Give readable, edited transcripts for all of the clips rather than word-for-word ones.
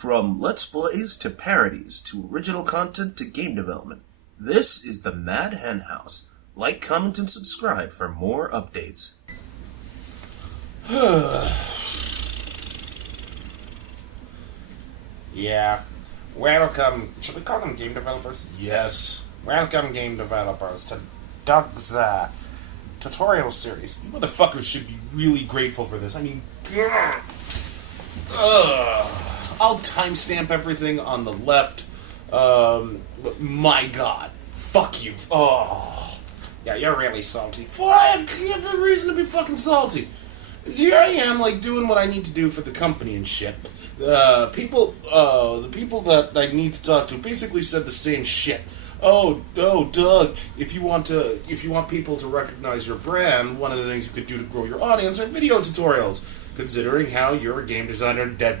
From Let's Plays to parodies to original content to game development, this is the Mad Hen House. Like, comment, and subscribe for more updates. Yeah. Welcome. Should we call them game developers? Yes. Welcome, game developers, to Doug's tutorial series. You motherfuckers should be really grateful for this. I mean, I'll timestamp everything on the left. But my God. Fuck you. Oh. Yeah, you're really salty. Well, I have every reason to be fucking salty. Here I am, like, doing what I need to do for the company and shit. The people that I need to talk to basically said the same shit. Oh, Doug, if you want people to recognize your brand, one of the things you could do to grow your audience are video tutorials. Considering how you're a game designer, Problem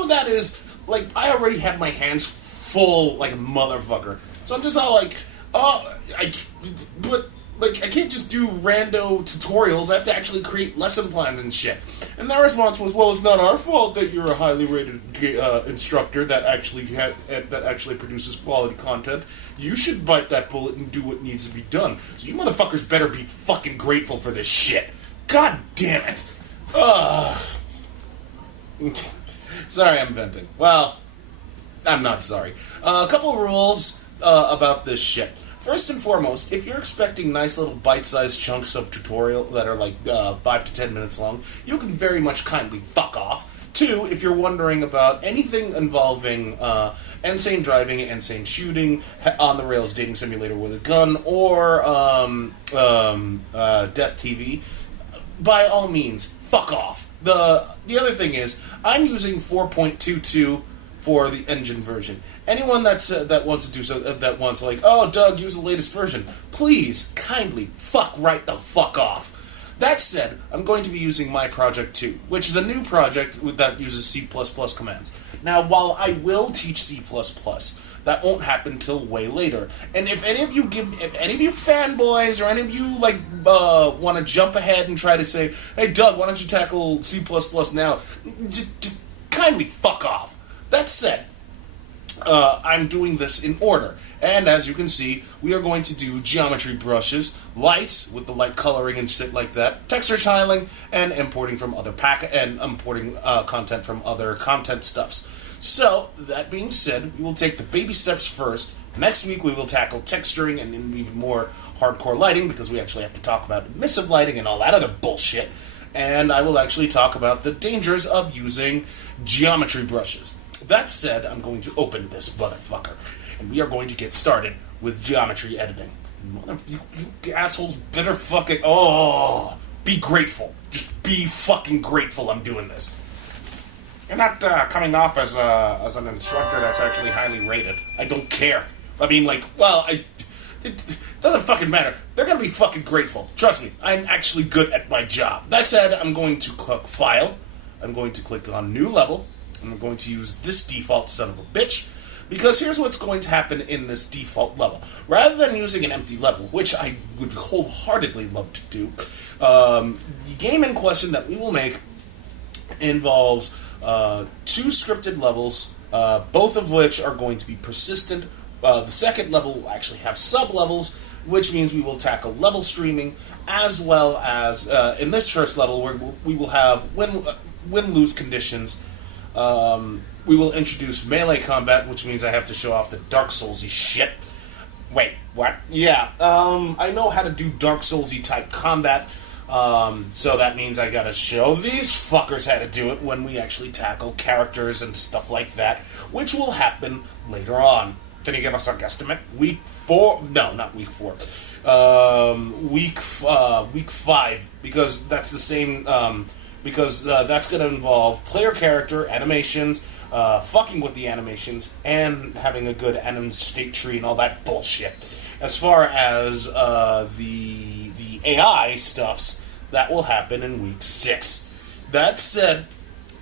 with that is, like, I already have my hands full like a motherfucker. So I'm just all like, I can't just do rando tutorials. I have to actually create lesson plans and shit. And their response was, well, it's not our fault that you're a highly rated instructor that actually produces quality content. You should bite that bullet and do what needs to be done. So you motherfuckers better be fucking grateful for this shit. God damn it. Sorry, I'm venting. Well, I'm not sorry. A couple of rules about this shit. First and foremost, if you're expecting nice little bite-sized chunks of tutorial that are like 5 to 10 minutes long, you can very much kindly fuck off. Two, if you're wondering about anything involving insane driving, insane shooting, on-the-rails dating simulator with a gun, or Death TV, by all means, fuck off. The other thing is, I'm using 4.22 for the engine version. Anyone that wants to do so, that wants like, oh, Doug, use the latest version, please, kindly, fuck right the fuck off. That said, I'm going to be using my project 2, which is a new project that uses C++ commands. Now, while I will teach C++, that won't happen till way later. And if any of you fanboys or any of you like want to jump ahead and try to say, hey, Doug, why don't you tackle C++ now? Just kindly fuck off. That said, I'm doing this in order, and as you can see, we are going to do geometry brushes, lights with the light coloring and shit like that, texture tiling, and importing from other content from other content stuffs. So that being said, we will take the baby steps first. Next week we will tackle texturing and even more hardcore lighting, because we actually have to talk about emissive lighting and all that other bullshit. And I will actually talk about the dangers of using geometry brushes. That said, I'm going to open this motherfucker, and we are going to get started with geometry editing. You assholes better fucking... be grateful. Just be fucking grateful I'm doing this. You're not coming off as an instructor that's actually highly rated. I don't care. I mean, like, well, it doesn't fucking matter. They're gonna be fucking grateful. Trust me, I'm actually good at my job. That said, I'm going to click File. I'm going to click on New Level. I'm going to use this default son of a bitch, because here's what's going to happen in this default level. Rather than using an empty level, which I would wholeheartedly love to do, the game in question that we will make involves 2 scripted levels, both of which are going to be persistent. The second level will actually have sub-levels, which means we will tackle level streaming, as well as, in this first level, where we will have win-lose conditions. We will introduce melee combat, which means I have to show off the Dark Souls-y shit. Wait, what? Yeah, I know how to do Dark Souls-y type combat, so that means I gotta show these fuckers how to do it when we actually tackle characters and stuff like that, which will happen later on. Can you give us a guesstimate? Week 4? No, not week 4. Week 5, because that's the same... because that's going to involve player character, animations, fucking with the animations, and having a good anim state tree and all that bullshit. As far as the AI stuffs, that will happen in week 6. That said,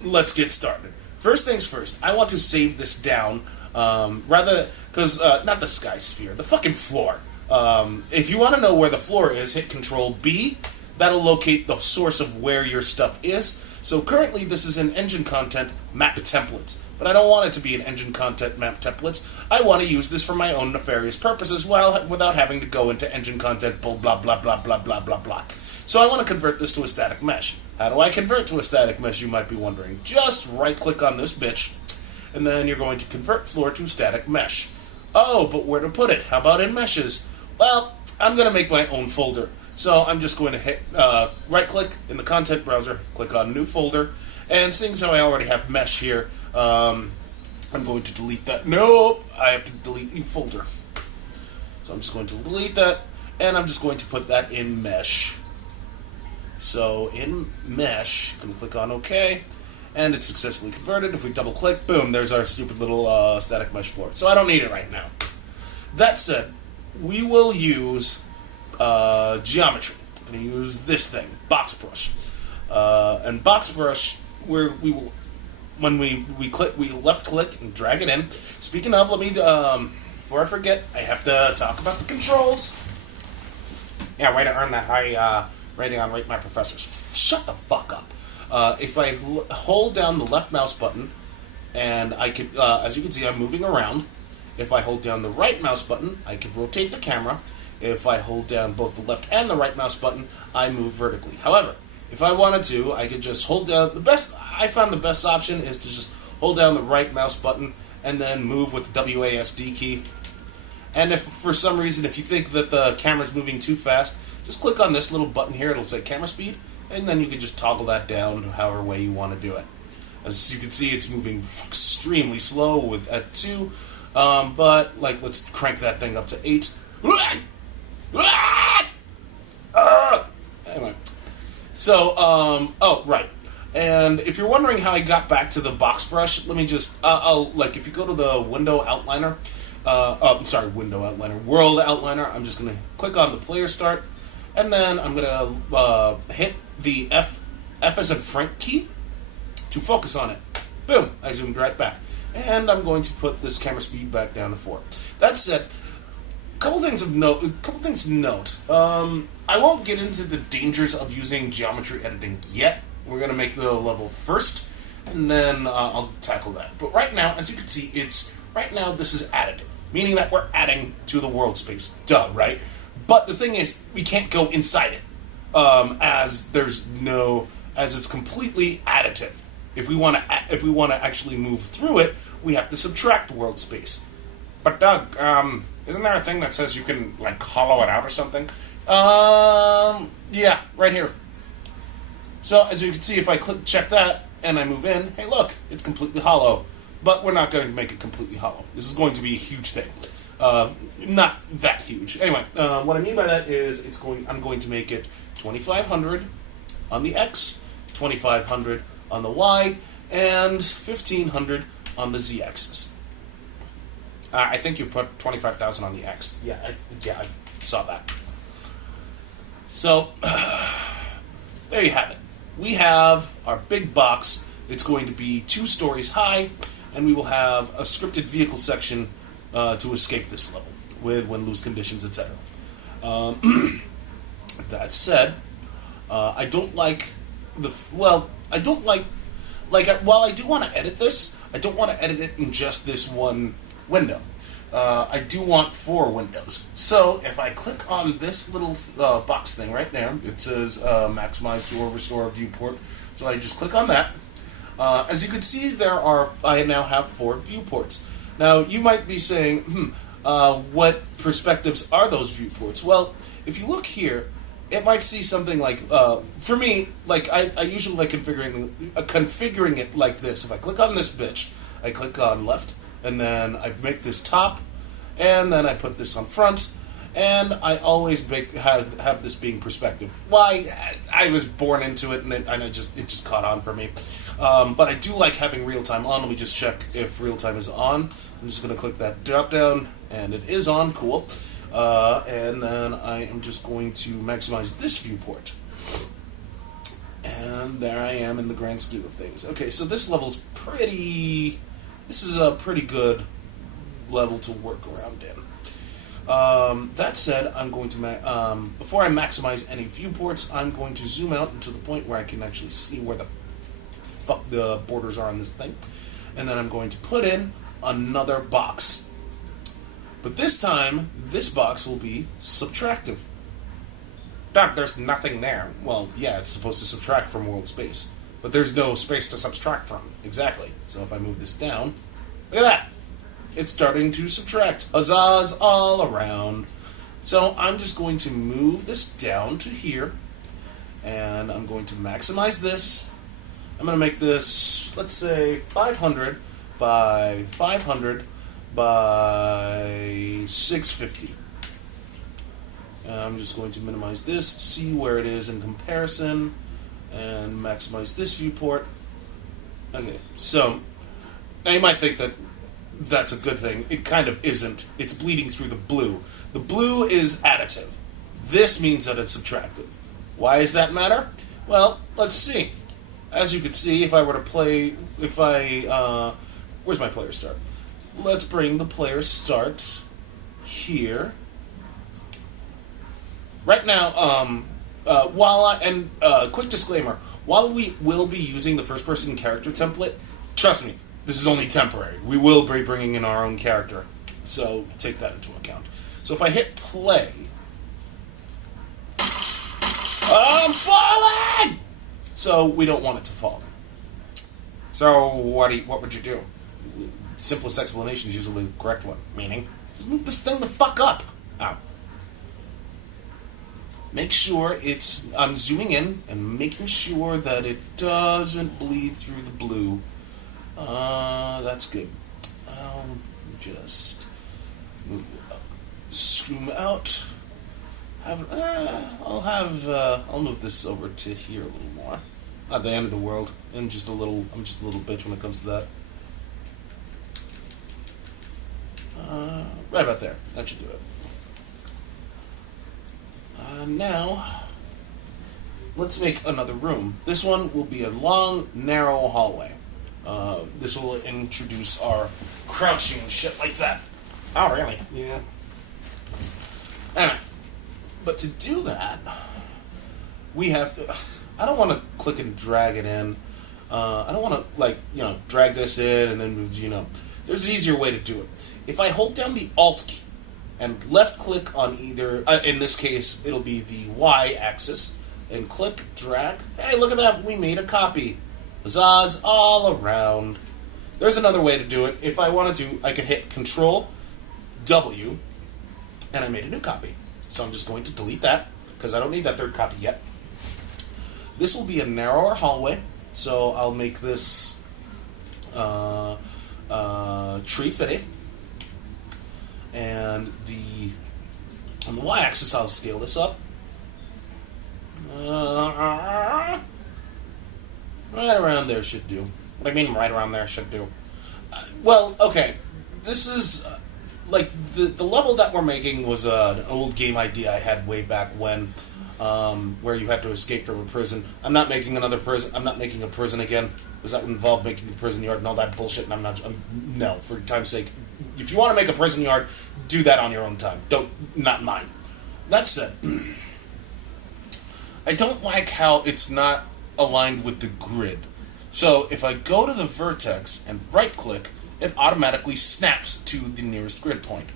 let's get started. First things first, I want to save this down, because, not the sky sphere, the fucking floor. If you want to know where the floor is, hit Control B. That'll locate the source of where your stuff is. So currently this is an engine content map templates, but I don't want it to be an engine content map templates. I want to use this for my own nefarious purposes without having to go into engine content blah blah blah blah blah blah blah blah. So I want to convert this to a static mesh. How do I convert to a static mesh, you might be wondering? Just right click on this bitch, and then you're going to convert floor to static mesh. Oh, but where to put it? How about in meshes? Well, I'm going to make my own folder. So I'm just going to hit right-click in the content browser, click on New Folder, and seeing as how I already have Mesh here, I'm going to delete that. Nope, I have to delete New Folder. So I'm just going to delete that, and I'm just going to put that in Mesh. So in Mesh, I'm going to click on OK, and it's successfully converted. If we double-click, boom, there's our stupid little static mesh floor. So I don't need it right now. That said, we will use geometry. I'm going to use this thing, box brush. And box brush, where we will, when we left click and drag it in. Speaking of, let me before I forget, I have to talk about the controls. Yeah, way to earn that high rating on Rate My Professors. Shut the fuck up. If I hold down the left mouse button, and I could, as you can see, I'm moving around. If I hold down the right mouse button, I can rotate the camera. If I hold down both the left and the right mouse button, I move vertically. However, if I wanted to, I could just hold down I found the best option is to just hold down the right mouse button and then move with the WASD key. And if for some reason, if you think that the camera's moving too fast, just click on this little button here. It'll say camera speed, and then you can just toggle that down however way you want to do it. As you can see, it's moving extremely slow at 2, but like let's crank that thing up to 8. Anyway, so oh right, and if you're wondering how I got back to the box brush, let me just if you go to the window outliner, window outliner, world outliner, I'm just gonna click on the player start, and then I'm gonna hit the F as in Frank key to focus on it. Boom, I zoomed right back, and I'm going to put this camera speed back down to 4. That said, a couple things to note. I won't get into the dangers of using geometry editing yet. We're going to make the level first, and then I'll tackle that. But right now, as you can see, this is additive, meaning that we're adding to the world space. Duh, right? But the thing is, we can't go inside it, as it's completely additive. If we want to actually move through it, we have to subtract world space. But Doug, isn't there a thing that says you can like hollow it out or something? Yeah, right here. So as you can see, if I check that and I move in, hey look, it's completely hollow. But we're not going to make it completely hollow. This is going to be a huge thing. Not that huge. Anyway, what I mean by that is I'm going to make it 2500 on the X, 2500 on the Y, and 1500 on the Z axis. I think you put 25,000 on the X. Yeah, I saw that. So, there you have it. We have our big box. It's going to be 2 stories high, and we will have a scripted vehicle section to escape this level with win-lose conditions, etc. That said, I don't like while I do want to edit this, I don't want to edit it in just this one window. I do want 4 windows. So if I click on this little box thing right there, it says maximize to or restore viewport. So I just click on that. As you can see, I now have 4 viewports. Now you might be saying, what perspectives are those viewports? Well, if you look here, it might see something like, for me, like I usually like configuring it like this. If I click on this bitch, I click on left, and then I make this top, and then I put this on front, and I always have this being perspective. Why? I was born into it, and it just caught on for me. But I do like having real time on. Let me just check if real time is on. I'm just going to click that drop down, and it is on. Cool. And then I am just going to maximize this viewport. And there I am in the grand scheme of things. Okay, so this level's this is a pretty good level to work around in. That said, I'm going to, before I maximize any viewports, I'm going to zoom out to the point where I can actually see where the fuck the borders are on this thing. And then I'm going to put in another box. But this time, this box will be subtractive. Doug, there's nothing there. Well, yeah, it's supposed to subtract from world space. But there's no space to subtract from. Exactly. So if I move this down, look at that. It's starting to subtract. Huzzahs all around. So I'm just going to move this down to here. And I'm going to maximize this. I'm going to make this, let's say, 500 by 500 by 650. I'm just going to minimize this, see where it is in comparison, and maximize this viewport. Okay, so now you might think that that's a good thing. It kind of isn't. It's bleeding through the blue. The blue is additive. This means that it's subtractive. Why does that matter? Well, let's see. As you can see, if I were to play, where's my player start? Let's bring the player start here. Right now, quick disclaimer, while we will be using the first-person character template, trust me, this is only temporary. We will be bringing in our own character, so take that into account. So if I hit play, I'm falling! So we don't want it to fall. So what would you do? Simplest explanation is usually the correct one. Meaning, just move this thing the fuck up. Oh. Make sure I'm zooming in and making sure that it doesn't bleed through the blue. That's good. I'll just zoom out. I'll move this over to here a little more. Not the end of the world. I'm just a little bitch when it comes to that. Right about there. That should do it. Now, let's make another room. This one will be a long, narrow hallway. This will introduce our crouching and shit like that. Oh, really? Yeah. Anyway, but to do that, we have to... I don't want to click and drag it in. I don't want to, drag this in and then, There's an easier way to do it. If I hold down the Alt key and left-click on either... in this case, it'll be the Y-axis. And click, drag. Hey, look at that. We made a copy. Huzzahs all around. There's another way to do it. If I wanted to, I could hit Control-W, and I made a new copy. So I'm just going to delete that, because I don't need that third copy yet. This will be a narrower hallway, so I'll make this tree fitted. And on the y-axis, I'll scale this up. Right around there should do. What do you mean right around there should do? Well, okay. This is... the level that we're making was an old game idea I had way back when, where you had to escape from a prison. I'm not making another prison. I'm not making a prison again, because that would involve making a prison yard and all that bullshit, and I'm not... no, for time's sake. If you want to make a prison yard, do that on your own time. Not mine. That said, I don't like how it's not aligned with the grid. So if I go to the vertex and right-click, it automatically snaps to the nearest grid point.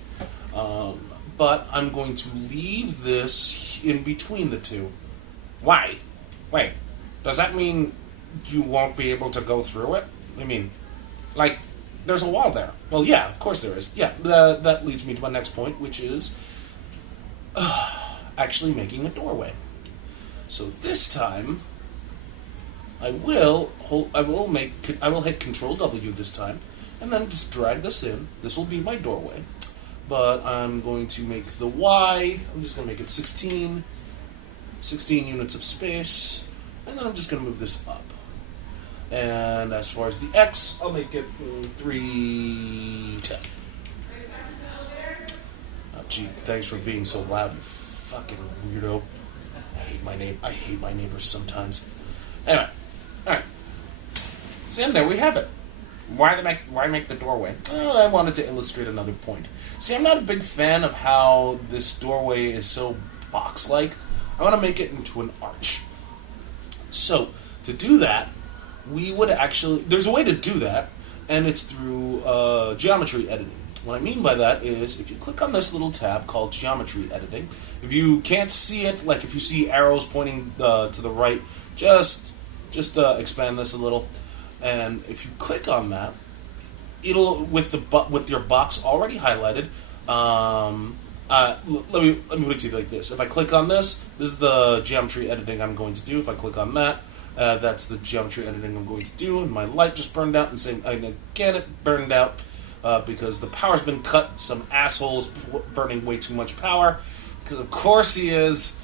But I'm going to leave this in between the two. Why? Wait, does that mean you won't be able to go through it? I mean, there's a wall there. Well, yeah, of course there is. Yeah, that leads me to my next point, which is actually making a doorway. So this time, I will hit Control W this time, and then just drag this in. This will be my doorway. But I'm going to make the Y, I'm just going to make it 16 units of space, and then I'm just going to move this up. And as far as the X, I'll make it 310. Oh, gee, thanks for being so loud, you fucking weirdo. I hate my neighbors sometimes. Anyway, alright. So then there we have it. Why make the doorway? Well, I wanted to illustrate another point. See, I'm not a big fan of how this doorway is so box-like. I want to make it into an arch. So, to do that, we would actually... There's a way to do that, and it's through geometry editing. What I mean by that is, if you click on this little tab called Geometry Editing, if you can't see it, like if you see arrows pointing to the right, just expand this a little, and if you click on that, it'll with your box already highlighted. Let me put it to you like this: if I click on this is the geometry editing I'm going to do. If I click on that, that's the geometry editing I'm going to do. And my light just burned out, and again it burned out. Because the power's been cut. Some asshole's burning way too much power. Because of course he is.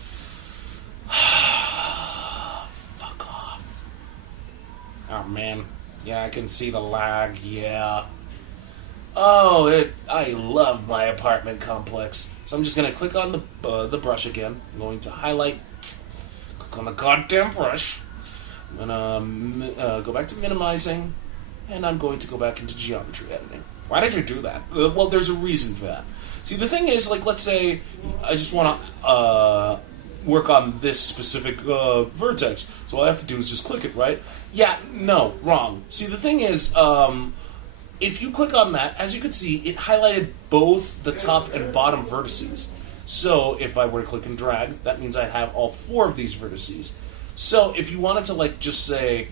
Fuck off. Oh man. Yeah, I can see the lag. Yeah. Oh, I love my apartment complex. So I'm just going to click on the brush again. I'm going to highlight. Click on the goddamn brush. I'm going to go back to minimizing. And I'm going to go back into geometry editing. Why did you do that? Well, there's a reason for that. See, the thing is, like, let's say I just want to work on this specific vertex. So all I have to do is just click it, right? Yeah, no, wrong. See, the thing is, if you click on that, as you can see, it highlighted both the top and bottom vertices. So if I were to click and drag, that means I have all 4 of these vertices. So if you wanted to, like, just say...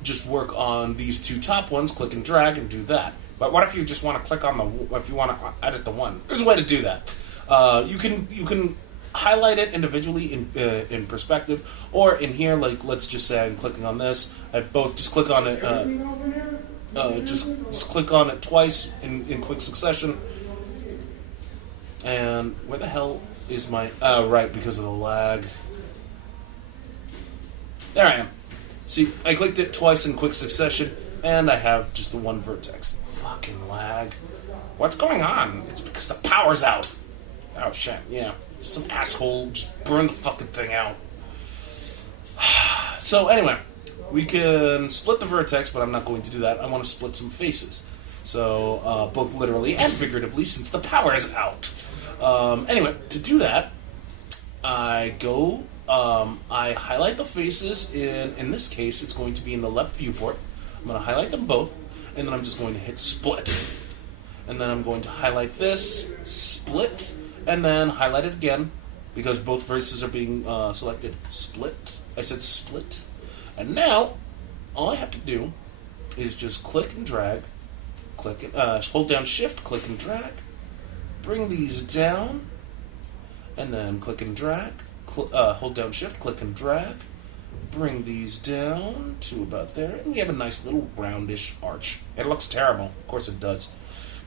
just work on these 2 top ones, click and drag, and do that. But what if you just want to click on if you want to edit the one? There's a way to do that. You can highlight it individually in perspective, or in here, like let's just say I'm clicking on this. I just click on it. Just click on it twice in quick succession. And where the hell is my? Right, because of the lag. There I am. See, I clicked it twice in quick succession, and I have just the one vertex. Fucking lag. What's going on? It's because the power's out. Oh, shit, yeah. Some asshole just burned the fucking thing out. So, anyway, we can split the vertex, but I'm not going to do that. I want to split some faces. So, both literally and figuratively, since the power is out. Anyway, to do that, I go... I highlight the faces in this case, it's going to be in the left viewport. I'm going to highlight them both, and then I'm just going to hit split. And then I'm going to highlight this, split, and then highlight it again, because both faces are being selected. Split. I said split. And now, all I have to do is just click and drag, hold down shift, click and drag, bring these down, and then click and drag. Hold down shift, click and drag, bring these down to about there, and we have a nice little roundish arch. It looks terrible, of course it does,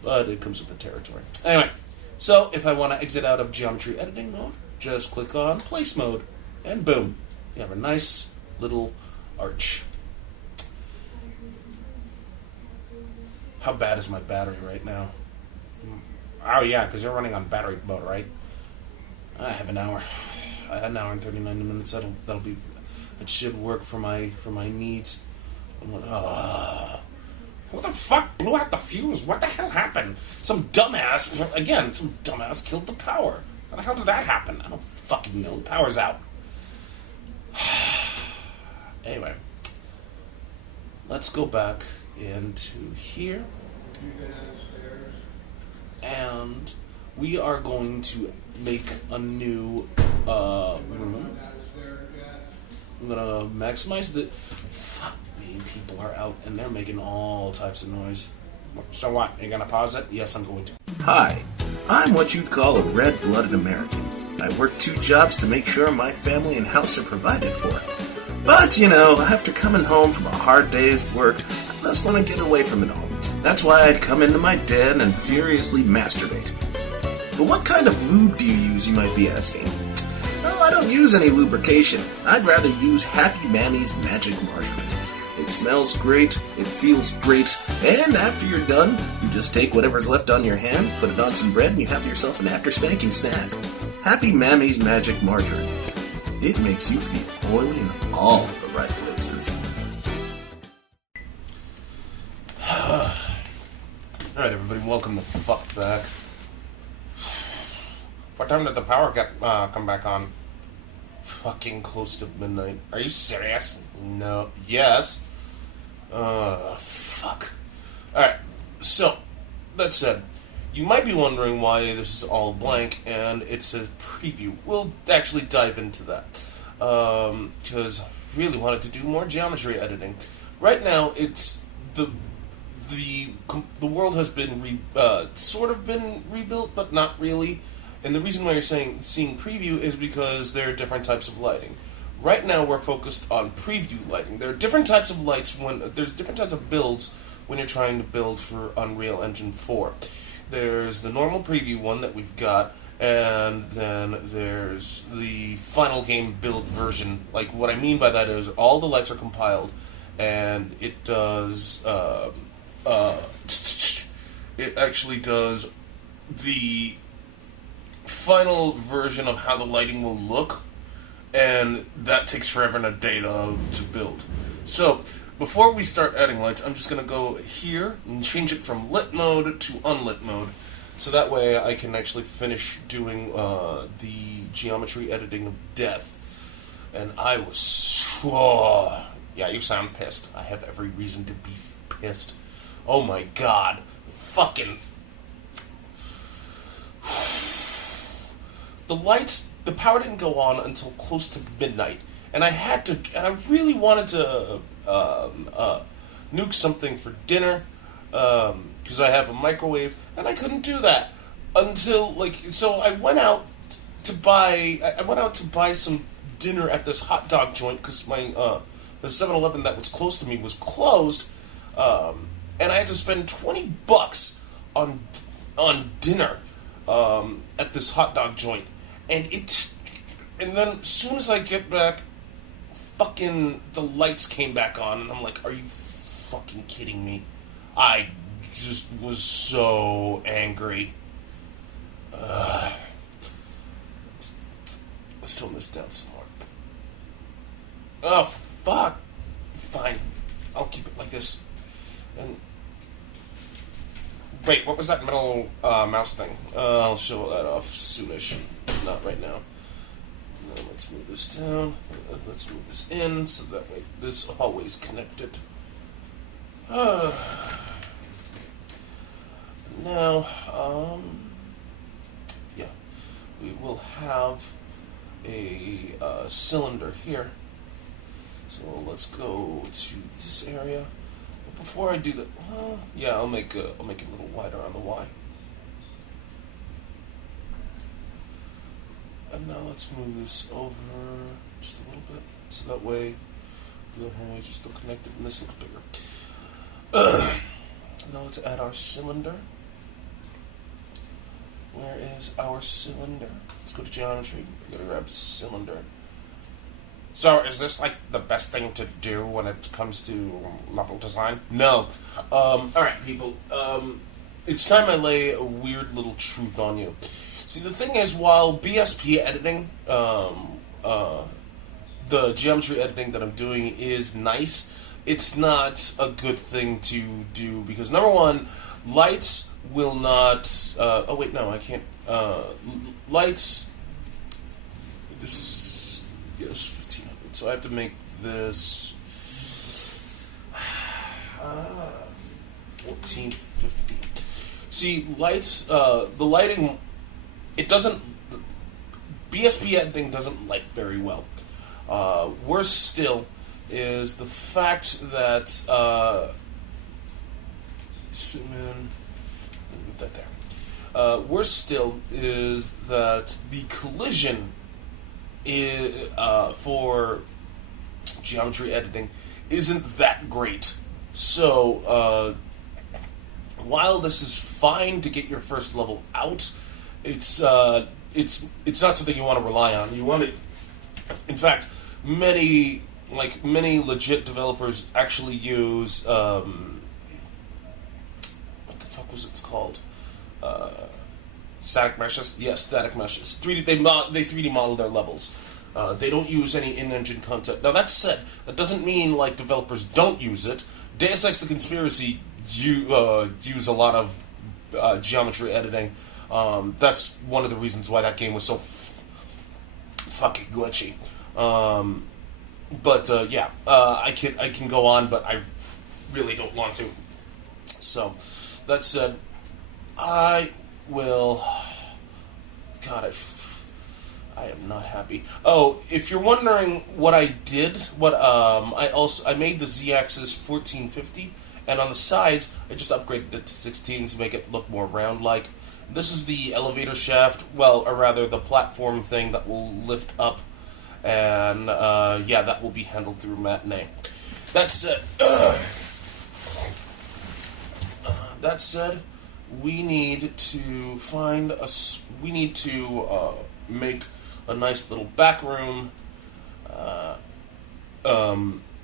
but it comes with the territory. Anyway, so if I want to exit out of geometry editing mode, just click on place mode, and boom, you have a nice little arch. How bad is my battery right now? Oh yeah, because you're running on battery mode, right? I have an hour. An hour and 39 minutes. That should work for my needs. Who the fuck blew out the fuse? What the hell happened? Some dumbass killed the power. How the hell did that happen? I don't fucking know. The power's out. Anyway, let's go back into here, and we are going to make a new room. I'm gonna maximize the... Fuck me, people are out and they're making all types of noise. So what, you gonna pause it? Yes, I'm going to. Hi, I'm what you'd call a red-blooded American. I work 2 jobs to make sure my family and house are provided for. But, after coming home from a hard day's work, I just want to get away from it all. That's why I'd come into my den and furiously masturbate. But what kind of lube do you use, you might be asking? Well, I don't use any lubrication. I'd rather use Happy Mammy's Magic Margarine. It smells great, it feels great, and after you're done, you just take whatever's left on your hand, put it on some bread, and you have yourself an after-spanking snack. Happy Mammy's Magic Margarine. It makes you feel oily in all the right places. Alright, everybody, welcome the fuck back. What time did the power come back on? fucking close to midnight. Are you serious? No. Yes. Fuck. Alright, so, that said, you might be wondering why this is all blank, and it's a preview. We'll actually dive into that. Because I really wanted to do more geometry editing. Right now, it's the world has been sort of been rebuilt, but not really. And the reason why you're seeing preview is because there are different types of lighting. Right now, we're focused on preview lighting. There are different types of lights there's different types of builds when you're trying to build for Unreal Engine 4. There's the normal preview one that we've got, and then there's the final game build version. Like, what I mean by that is all the lights are compiled, and it does, it actually does the final version of how the lighting will look, and that takes forever and a day to build. So, before we start adding lights, I'm just going to go here and change it from lit mode to unlit mode, so that way I can actually finish doing the geometry editing of death. And I was... Oh, yeah, you sound pissed. I have every reason to be pissed. Oh my god. Fucking... The lights, the power didn't go on until close to midnight. And I really wanted to nuke something for dinner, because I have a microwave, and I couldn't do that until, so I went out to buy some dinner at this hot dog joint, because the 7-Eleven that was close to me was closed, and I had to spend $20 on dinner, at this hot dog joint, and then as soon as I get back, fucking the lights came back on, and I'm like, are you fucking kidding me? I just was so angry. Let's tone this down some more. Oh, fuck. Fine. I'll keep it like this. And wait, what was that middle mouse thing? I'll show that off soonish. Not right now. Now let's move this down. Let's move this in so that way this always connected. Now, yeah, we will have a cylinder here. So let's go to this area. But before I do that, yeah, I'll make it a little wider on the Y. And now let's move this over just a little bit, so that way the hallways are still connected, and this looks bigger. Now let's add our cylinder. Where is our cylinder? Let's go to geometry. We're gonna grab cylinder. So, is this like the best thing to do when it comes to level design? No. Alright, people. It's time I lay a weird little truth on you. See, the thing is, while BSP editing, the geometry editing that I'm doing is nice, it's not a good thing to do, because number one, lights will not, oh wait, no, I can't, lights, this is, yes, 1500, so I have to make this, 1450. See, lights, the lighting, it doesn't, BSP editing doesn't light very well. Worse still is the fact that, move that there. Worse still is that the collision for geometry editing isn't that great. So, while this is fine to get your first level out, it's not something you want to rely on. You want to, in fact, many legit developers actually use what the fuck was it called? Static meshes. Yes, static meshes. 3D. They 3D model their levels. They don't use any in-engine content. Now that said, that doesn't mean like developers don't use it. Deus Ex: The Conspiracy use a lot of geometry editing. That's one of the reasons why that game was so fucking glitchy. I can go on, but I really don't want to. So, that said, I will. God, I am not happy. Oh, if you're wondering what I did, I made the Z-axis 1450, and on the sides I just upgraded it to 16 to make it look more round-like. This is the elevator shaft, or rather the platform thing that will lift up, and that will be handled through Matinee. That said, we need to make a nice little back room,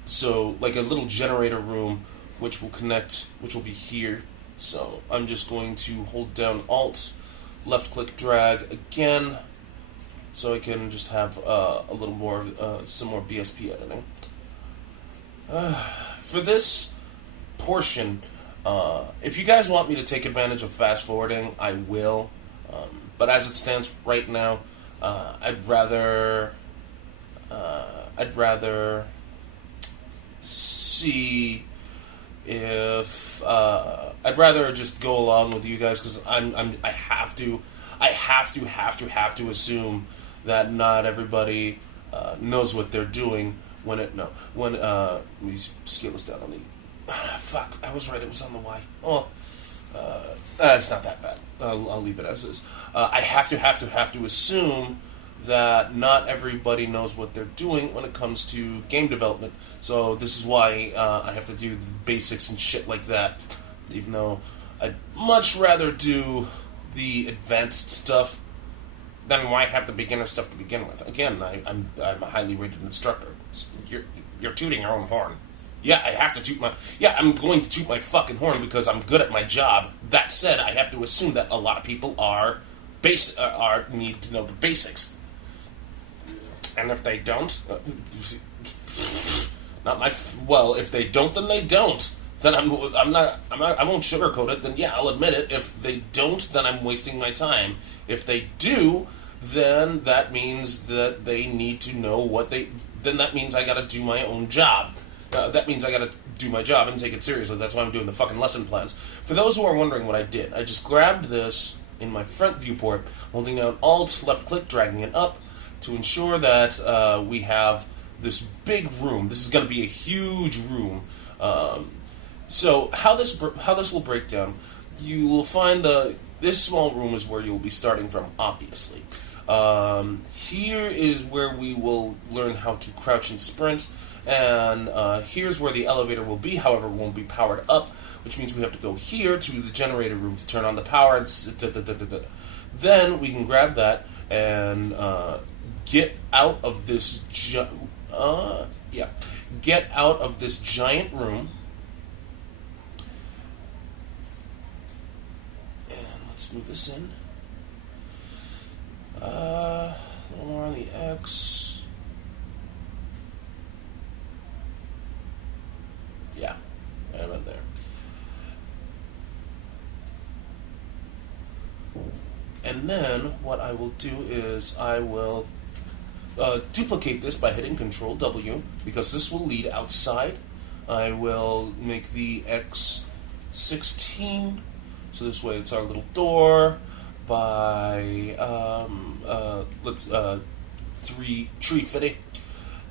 so like a little generator room, which will be here. So I'm just going to hold down Alt, left click drag again, so I can just have a little more, some more BSP editing. For this portion, if you guys want me to take advantage of fast forwarding, I will. But as it stands right now, I'd rather see if I'd rather just go along with you guys, because I have to assume that not everybody knows what they're doing when let me scale this down on the. Fuck, I was right. It was on the Y. Oh, it's not that bad. I'll leave it as is. I have to assume that not everybody knows what they're doing when it comes to game development. So this is why I have to do the basics and shit like that. Even though I'd much rather do the advanced stuff, then why have the beginner stuff to begin with? Again, I'm a highly rated instructor. You're tooting your own horn. Yeah, I'm going to toot my fucking horn because I'm good at my job. That said, I have to assume that a lot of people need to know the basics. And if they don't, if they don't, then they don't. Then I won't sugarcoat it. Then yeah, I'll admit it. If they don't, then I'm wasting my time. If they do, then that means that they need to know then that means I gotta do my own job. That means I gotta do my job and take it seriously. That's why I'm doing the fucking lesson plans. For those who are wondering what I did, I just grabbed this in my front viewport, holding down Alt, left click, dragging it up to ensure that we have this big room. This is going to be a huge room. So how this will break down, you will find this small room is where you'll be starting from, obviously. Here is where we will learn how to crouch and sprint. And here's where the elevator will be, however, it won't be powered up, which means we have to go here to the generator room to turn on the power. Then we can grab that and get out of this giant room. And let's move this in. A little more on the X. Yeah, I'm in there. And then what I will do is I will duplicate this by hitting Control W, because this will lead outside. I will make the X 16, so this way it's our little door by tree fitting,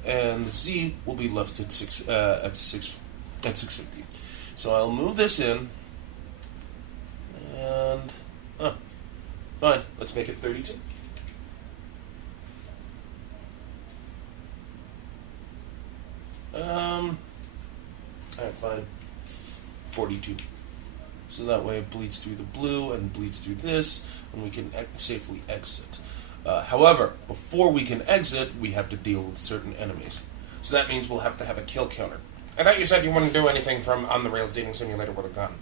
and the Z will be left at 650. So I'll move this in, and fine. Let's make it 32. Alright, fine. 42. So that way it bleeds through the blue and bleeds through this, and we can safely exit. However, before we can exit, we have to deal with certain enemies. So that means we'll have to have a kill counter. I thought you said you wouldn't do anything from On the Rails Dating Simulator with a gun.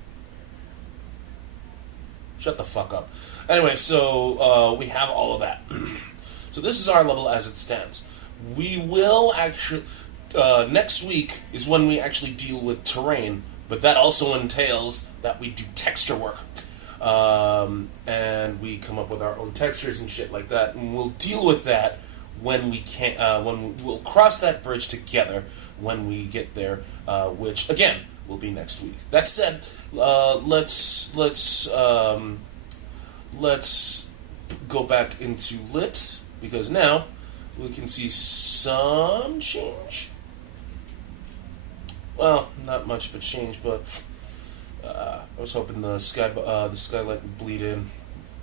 Shut the fuck up. Anyway, so we have all of that. So this is our level as it stands. We will actually... next week is when we actually deal with terrain, but that also entails that we do texture work. And we come up with our own textures and shit like that, and we'll deal with that when we can we'll cross that bridge together when we get there, which again will be next week. That said, let's go back into lit, because now we can see some change. Well, not much of a change, but I was hoping the skylight would bleed in.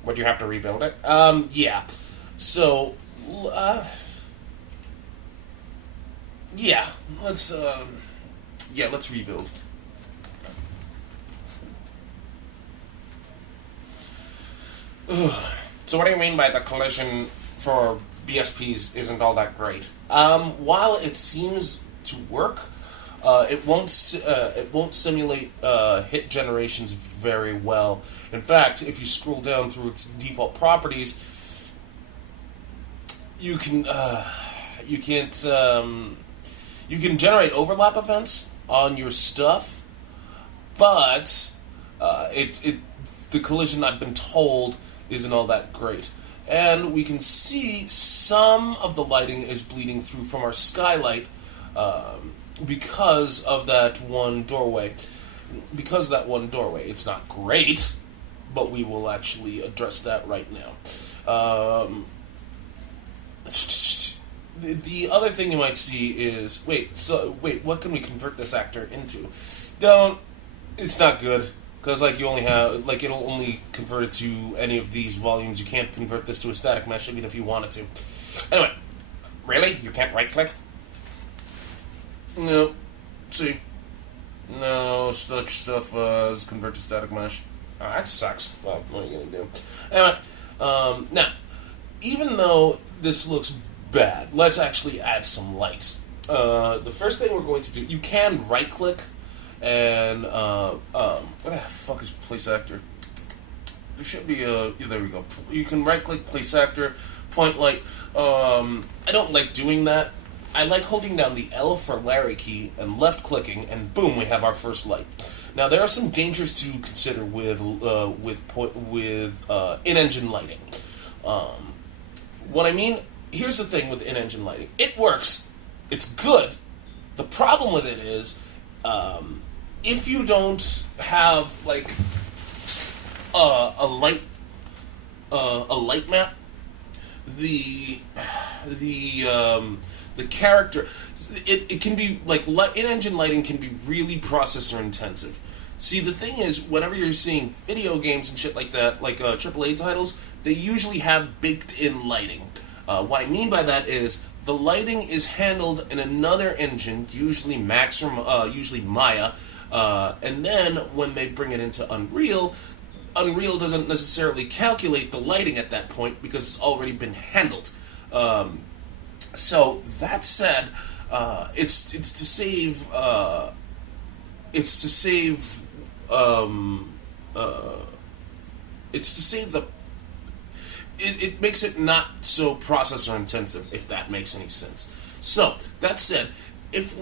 Would you have to rebuild it? Yeah. So, yeah, let's rebuild. So what do you mean by the collision for BSPs isn't all that great? While it seems to work, it won't simulate hit generations very well. In fact, if you scroll down through its default properties, you can generate overlap events on your stuff, but the collision, I've been told, isn't all that great. And we can see some of the lighting is bleeding through from our skylight because of that one doorway. It's not great, but we will actually address that right now. The other thing you might see is, what can we convert this actor into? It's not good, because you only have, it'll only convert it to any of these volumes. You can't convert this to a static mesh, even if you wanted to. Anyway, really? You can't right-click? No. See? No such stuff as convert to static mesh. Oh, that sucks. Well, what are you going to do? Anyway, now, even though this looks bad, let's actually add some lights. The first thing we're going to do, you can right-click and, what the fuck is place actor? There should be yeah, there we go. You can right-click, place actor, point light. I don't like doing that. I like holding down the L for Larry key and left-clicking, and boom, we have our first light. Now, there are some dangers to consider with in-engine lighting. What I mean, here's the thing with in-engine lighting. It works. It's good. The problem with it is, if you don't have a light map, the character, it can be in-engine lighting can be really processor intensive. See, the thing is, whenever you're seeing video games and shit like that, AAA titles, they usually have baked-in lighting. What I mean by that is the lighting is handled in another engine, usually Max or usually Maya, and then when they bring it into Unreal doesn't necessarily calculate the lighting at that point because it's already been handled. So that said, it's to save the. It makes it not so processor intensive, if that makes any sense. So that said, if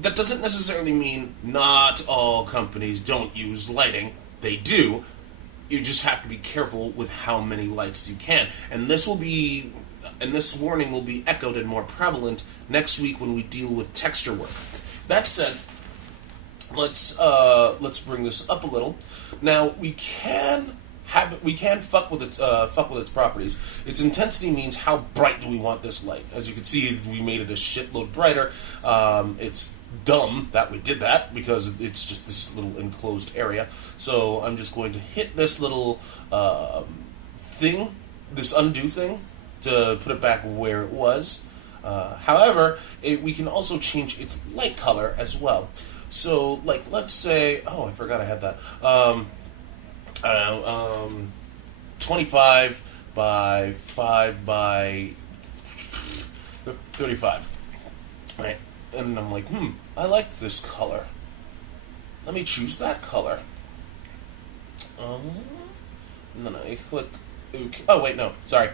that doesn't necessarily mean not all companies don't use lighting. They do. You just have to be careful with how many lights you can. And this warning will be echoed and more prevalent next week when we deal with texture work. That said, let's bring this up a little. Now we can fuck with its properties. Its intensity means how bright do we want this light. As you can see, we made it a shitload brighter. It's dumb that we did that because it's just this little enclosed area. So I'm just going to hit this little thing, this undo thing, to put it back where it was. However, we can also change its light color as well. So, let's say, I forgot I had that. I don't know, 25 by 5 by 35. Right? And I'm like, I like this color. Let me choose that color. And then I click OK. Oh, wait, no. Sorry.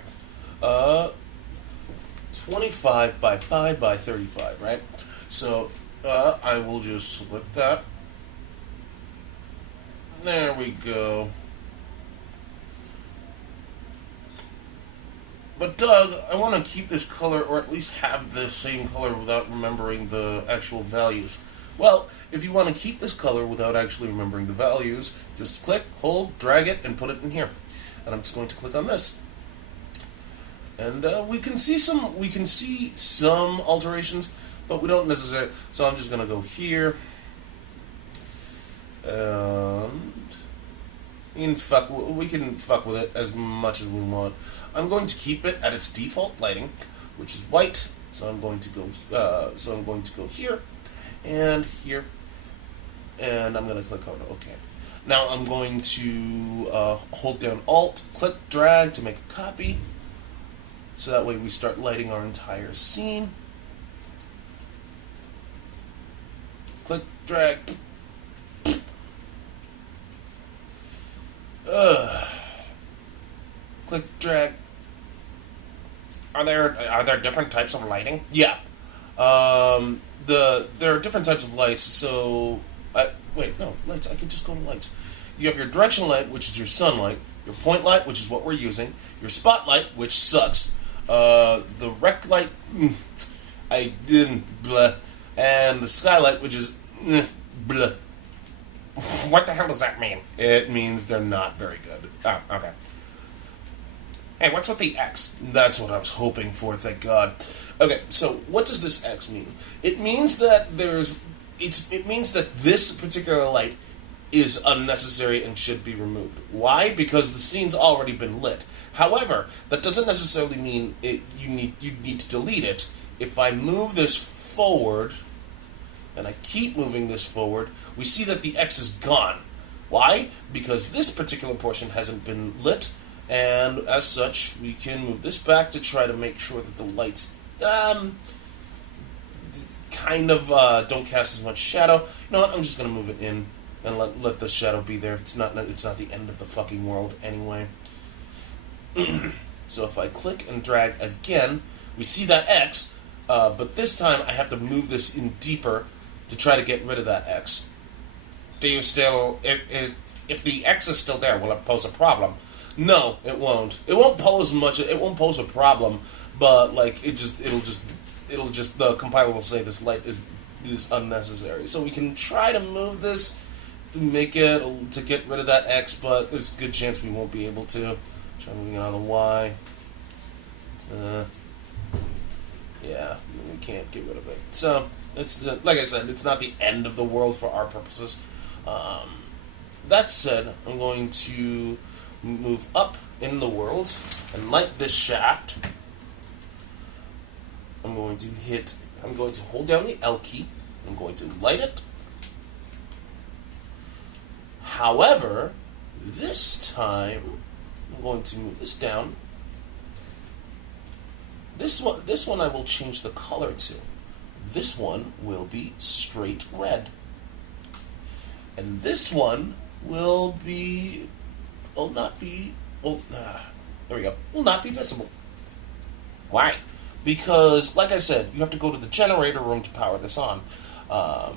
25 by 5 by 35, right? So, I will just select that. There we go. But Doug, I want to keep this color, or at least have the same color without remembering the actual values. Well, if you want to keep this color without actually remembering the values, just click, hold, drag it, and put it in here. And I'm just going to click on this. And we can see some alterations, but we don't necessarily. So I'm just going to go here. And we can fuck with it as much as we want. I'm going to keep it at its default lighting, which is white. So I'm going to go here and here, and I'm going to click on OK. Now I'm going to hold down Alt, click, drag to make a copy, so that way we start lighting our entire scene. Click, drag. Click, drag. Are there different types of lighting? Yeah. There are different types of lights. So, lights. I could just go to lights. You have your directional light, which is your sunlight. Your point light, which is what we're using. Your spotlight, which sucks. The rec light, I didn't blah, and the skylight, which is blah. What the hell does that mean? It means they're not very good. Oh, okay. Hey, what's with the X? That's what I was hoping for, thank God. Okay, so what does this X mean? It means that it means that this particular light is unnecessary and should be removed. Why? Because the scene's already been lit. However, that doesn't necessarily mean you need to delete it. If I move this forward, and I keep moving this forward, we see that the X is gone. Why? Because this particular portion hasn't been lit, and as such, we can move this back to try to make sure that the lights kind of don't cast as much shadow. You know what? I'm just gonna move it in and let the shadow be there. It's not the end of the fucking world anyway. So if I click and drag again, we see that X, but this time I have to move this in deeper to try to get rid of that X. Do you still... If the X is still there, will it pose a problem? No, it won't. It won't pose much. It won't pose a problem, but like it'll just the compiler will say this light is unnecessary. So we can try to move this to get rid of that X, but there's a good chance we won't be able to. Try moving on the Y. Yeah, we can't get rid of it. So like I said, it's not the end of the world for our purposes. That said, I'm going to move up in the world and light this shaft. I'm going to hold down the L key. I'm going to light it. However, this time I'm going to move this down. This one I will change the color to. This one will be straight red. And this one will not be visible. Why? Because, like I said, you have to go to the generator room to power this on. We'll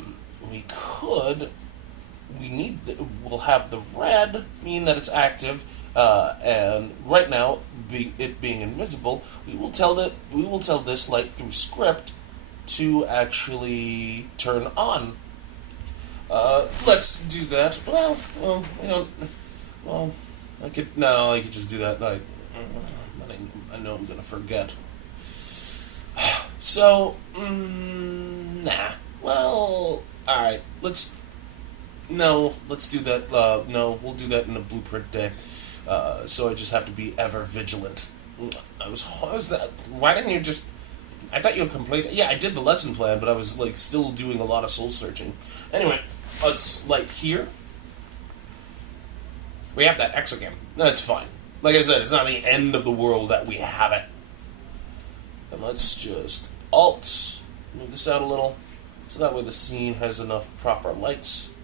have the red mean that it's active, and right now, it being invisible, we will tell this light through script to actually turn on. Let's do that. I could just do that. I know I'm gonna forget. So, nah. Well, alright, let's do that. No, we'll do that in a blueprint day. So I just have to be ever vigilant. Why didn't you just... I thought you had completed... Yeah, I did the lesson plan, but I was, still doing a lot of soul searching. Anyway, let's light here. We have that X again. That's fine. Like I said, it's not the end of the world that we have it. And let's just Alt, move this out a little, so that way the scene has enough proper lights.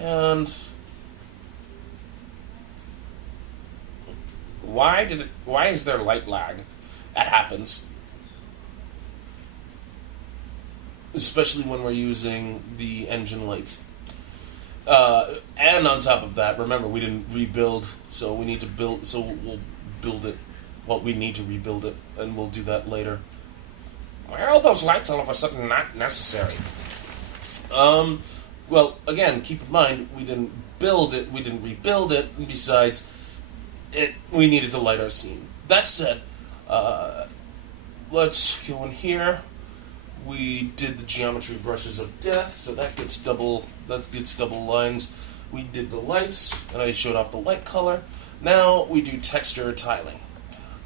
And why is there light lag? that happens. Especially when we're using the engine lights. And on top of that, remember, we didn't rebuild, so we need to build, so we'll build it well, we need to rebuild it, and we'll do that later. Why are all those lights all of a sudden not necessary? Well, again, keep in mind, we didn't build it, we didn't rebuild it, and besides, we needed to light our scene. That said, let's go in here. We did the geometry brushes of death, so that gets double lines. We did the lights, and I showed off the light color. Now we do texture tiling.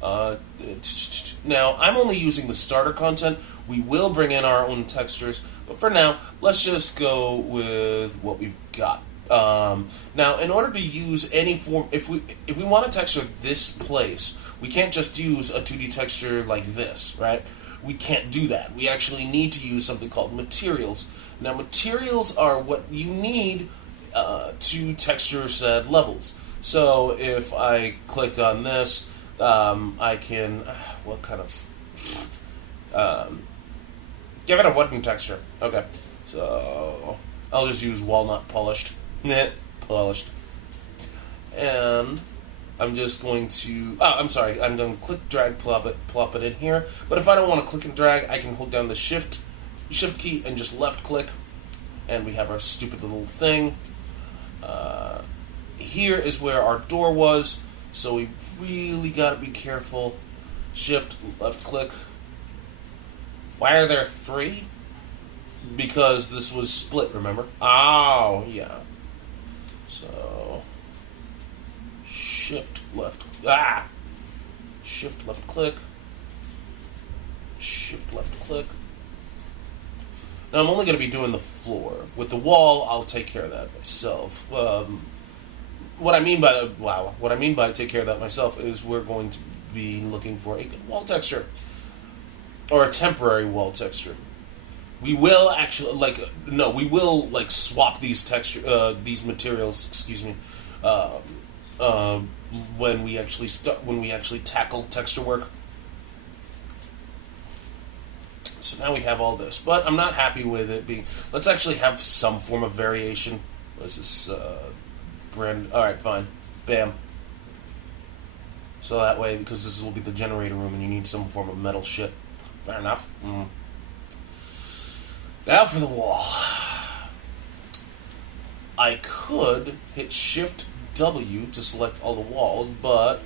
Now, I'm only using the starter content. We will bring in our own textures, but for now, let's just go with what we've got. Now, in order to use any form, if we want to texture this place, we can't just use a 2D texture like this, right? We can't do that. We actually need to use something called materials. Now, materials are what you need to texture said levels. So, if I click on this, I can... what kind of... Give it a wooden texture. Okay, so I'll just use walnut polished. Polished. And I'm just going to... I'm sorry. I'm going to click, drag, plop it in here. But if I don't want to click and drag, I can hold down the shift key and just left click. And we have our stupid little thing. Here is where our door was. So we really got to be careful. Shift, left click. Why are there 3? Because this was split, remember? Oh, yeah. So, shift left click, shift left click. Now I'm only going to be doing the floor. With the wall, I'll take care of that myself. What I mean by take care of that myself is we're going to be looking for a good wall texture. Or a temporary wall texture. We will actually swap these these materials, when we actually tackle texture work. So now we have all this, but I'm not happy with it being. Let's actually have some form of variation. This is brand. All right, fine, bam. So that way, because this will be the generator room, and you need some form of metal shit. Fair enough. Now for the wall. I could hit Shift W to select all the walls, but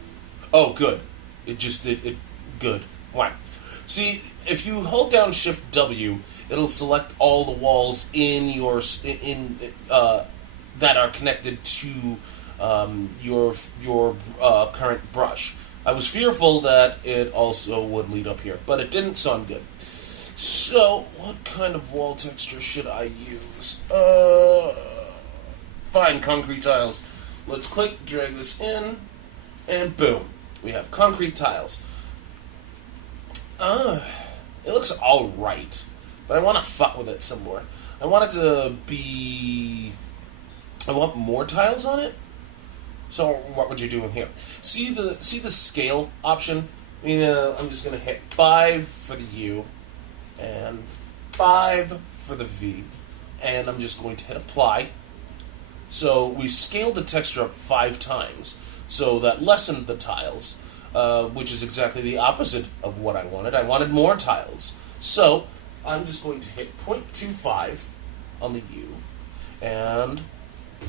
good. It good. Why? See, if you hold down Shift W, it'll select all the walls in your that are connected to your current brush. I was fearful that it also would lead up here, but it didn't, so I'm good. So, what kind of wall texture should I use? Fine, concrete tiles. Let's click, drag this in, and boom. We have concrete tiles. It looks alright, but I want to fuck with it some more. I want it to be... I want more tiles on it? So, what would you do in here? See the scale option? I'm just going to hit 5 for the U, and 5 for the V, and I'm just going to hit apply. So we scaled the texture up 5 times, so that lessened the tiles, which is exactly the opposite of what I wanted. I wanted more tiles. So I'm just going to hit 0.25 on the U, and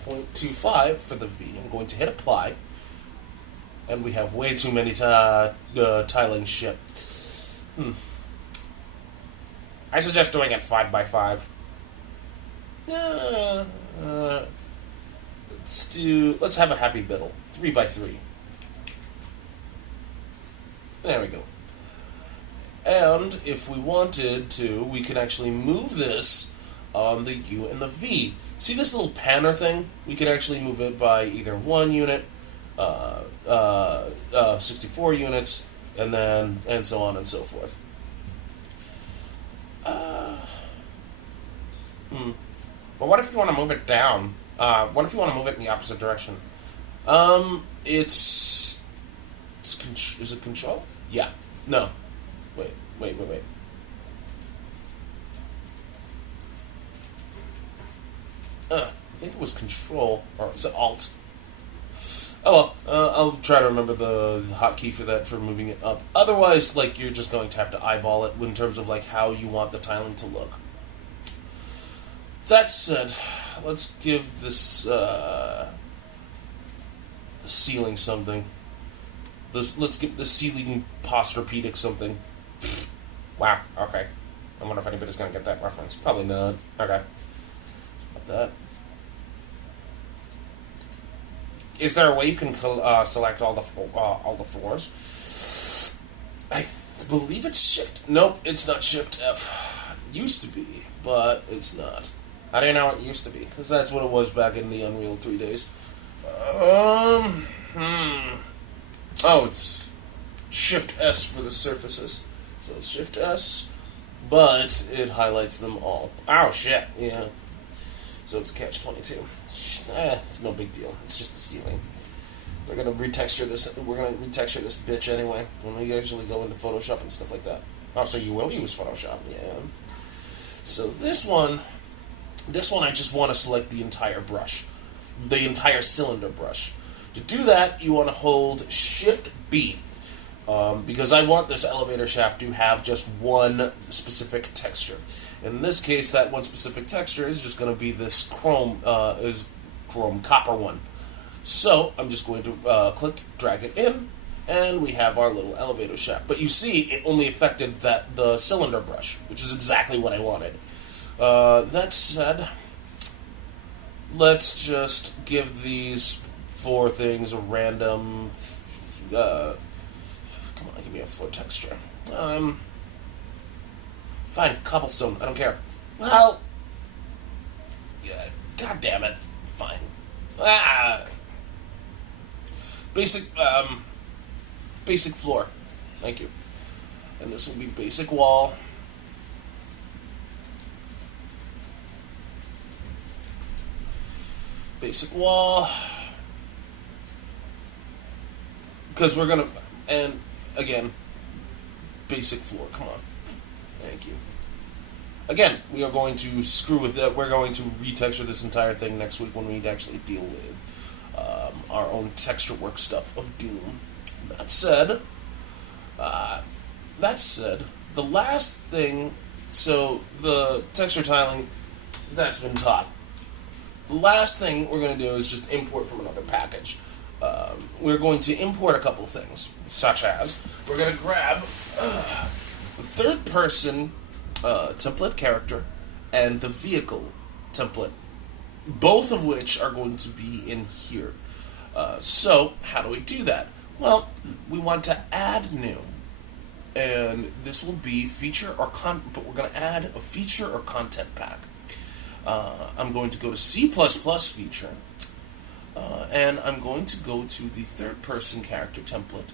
0.25 for the V. I'm going to hit apply, and we have way too many tiling shit. I suggest doing it 5 by 5. Let's have a happy middle. 3 by 3. There we go. And if we wanted to, we can actually move this on the U and the V. See this little panner thing? We can actually move it by either 1 unit, 64 units, and so on and so forth. But what if you want to move it down? What if you want to move it in the opposite direction? Is it control? Yeah. No. Wait. I think it was control, or is it alt? Oh well, I'll try to remember the hotkey for that for moving it up. Otherwise, like, you're just going to have to eyeball it in terms of like how you want the tiling to look. That said, let's give this ceiling something. Let's give the ceiling posturpedic something. Wow. Okay. I wonder if anybody's gonna get that reference. Probably not. Okay. That. Is there a way you can select all the floors? I believe it's Shift. Nope, it's not Shift F. Used to be, but it's not. How do you know it used to be? Because that's what it was back in the Unreal 3 days. Oh, it's Shift S for the surfaces. So it's Shift S, but it highlights them all. Oh shit! Yeah. So it's catch-22. It's no big deal. It's just the ceiling. We're gonna retexture this. We're gonna retexture this bitch anyway when we actually go into Photoshop and stuff like that. Oh, so you will use Photoshop, yeah. So this one, I just want to select the entire brush, the entire cylinder brush. To do that, you want to hold Shift B, because I want this elevator shaft to have just one specific texture. In this case, that one specific texture is just going to be this chrome copper one. So I'm just going to click, drag it in, and we have our little elevator shaft. But you see, it only affected the cylinder brush, which is exactly what I wanted. That said, let's just give these 4 things a random. Come on, give me a floor texture. Fine, cobblestone. I don't care. Well, yeah, god damn it. Fine. Basic floor. Thank you. And this will be basic wall. Basic wall. Because we're gonna, and again, basic floor. Come on. Thank you. Again, we are going to screw with that. We're going to retexture this entire thing next week when we actually deal with our own texture work stuff of Doom. That said, the last thing, so the texture tiling, that's been taught. The last thing we're going to do is just import from another package. We're going to import a couple things, such as we're going to grab the third person template character and the vehicle template, both of which are going to be in here. So how do we do that? Well, we want to add new, and this will be feature or but we're going to add a feature or content pack. I'm going to go to C++ feature, and I'm going to go to the third person character template.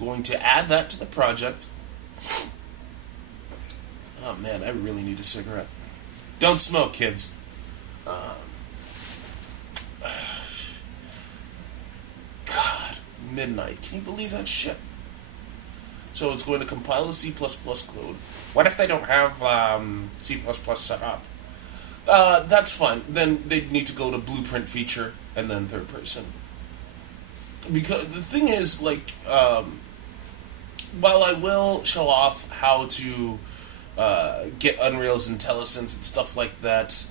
I'm going to add that to the project. Oh man, I really need a cigarette. Don't smoke, kids. God, midnight. Can you believe that shit? So it's going to compile the C++ code. What if they don't have C++ set up? That's fine. Then they need to go to blueprint feature and then third person. Because the thing is, like, while I will show off how to get Unreal's IntelliSense and stuff like that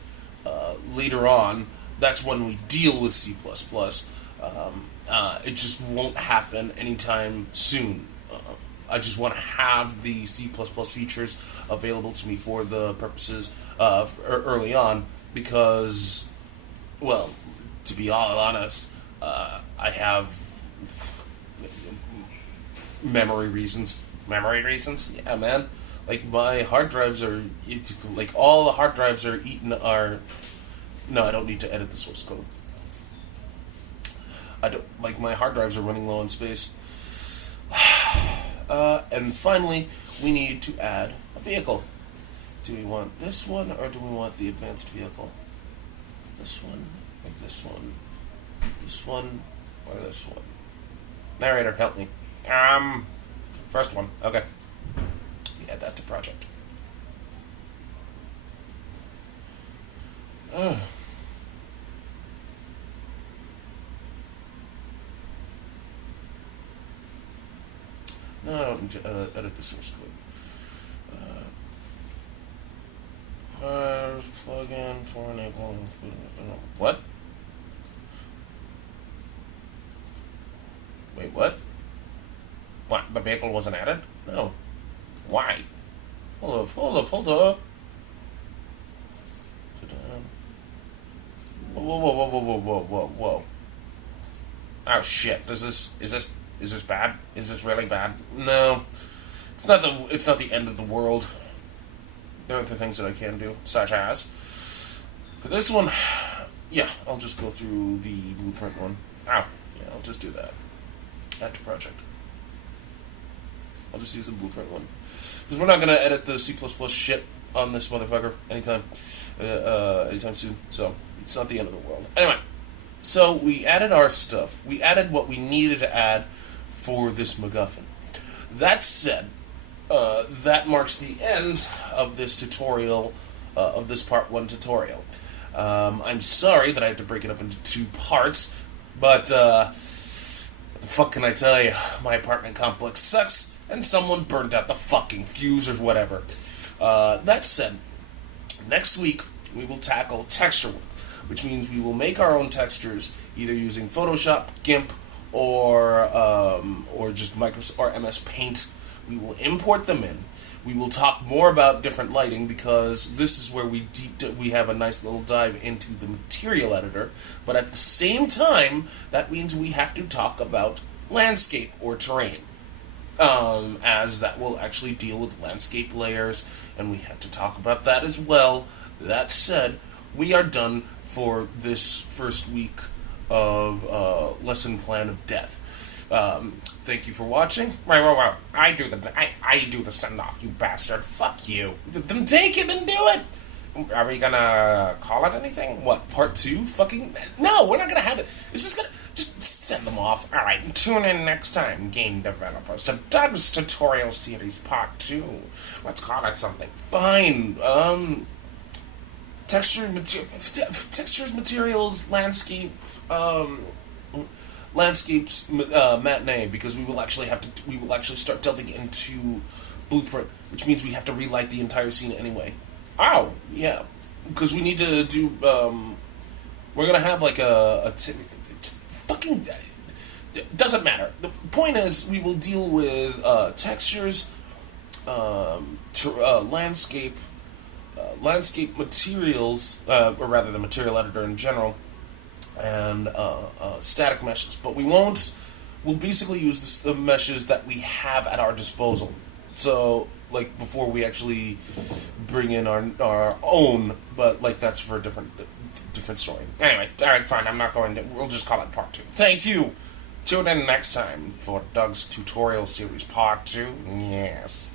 later on, that's when we deal with C++. It just won't happen anytime soon. I just want to have the C++ features available to me for the purposes of early on because, well, to be all honest, I have memory reasons. Memory reasons? Yeah, man. Like, my hard drives are, like, all the hard drives are eaten are, no, I don't need to edit the source code. I don't, like, my hard drives are running low on space. And finally, we need to add a vehicle. Do we want this one, or do we want the advanced vehicle? This one, or this one? This one, or this one? Narrator, help me. First one, okay. Add that to project. No, I don't need to edit the source code. Plugin for enabling. What? Wait, what? What? The vehicle wasn't added? No. Why? Hold up. Whoa. Oh shit! Is this bad? Is this really bad? No, it's not the end of the world. There are other things that I can do, such as for this one. Yeah, I'll just go through the blueprint one. Ow. Yeah, I'll just do that. Add to project. I'll just use the blueprint one because we're not gonna edit the C++ shit on this motherfucker anytime soon. So it's not the end of the world. Anyway. So we added our stuff. We added what we needed to add for this MacGuffin. That said, that marks the end of this tutorial, of this part 1 tutorial. I'm sorry that I have to break it up into 2 parts, but what the fuck can I tell you? My apartment complex sucks, and someone burned out the fucking fuse or whatever. That said, next week we will tackle texture work, which means we will make our own textures either using Photoshop, GIMP, or just Microsoft or MS Paint. We will import them in. We will talk more about different lighting because this is where we have a nice little dive into the material editor. But at the same time, that means we have to talk about landscape or terrain, as that will actually deal with landscape layers, and we have to talk about that as well. That said, we are done for this first week of Lesson Plan of Death. Thank you for watching. Right. I do the send off, you bastard. Fuck you. Then take it and do it. Are we gonna call it anything? What, part 2? Fucking no, we're not gonna have it. It's just gonna just send them off. All right, tune in next time, game developers. So Doug's tutorial series part 2. Let's call it something. Fine. Textures, materials, landscapes, matinee, because we will actually start delving into blueprint, which means we have to relight the entire scene anyway. Oh, yeah, because we need to do. We're gonna have like fucking. It doesn't matter. The point is, we will deal with textures, landscape materials, or rather the material editor in general, and static meshes. But we'll basically use the meshes that we have at our disposal. So, like, before we actually bring in our own, but, like, that's for a different story. Anyway, alright, fine, we'll just call it part 2. Thank you! Tune in next time for Doug's tutorial series part 2. Yes.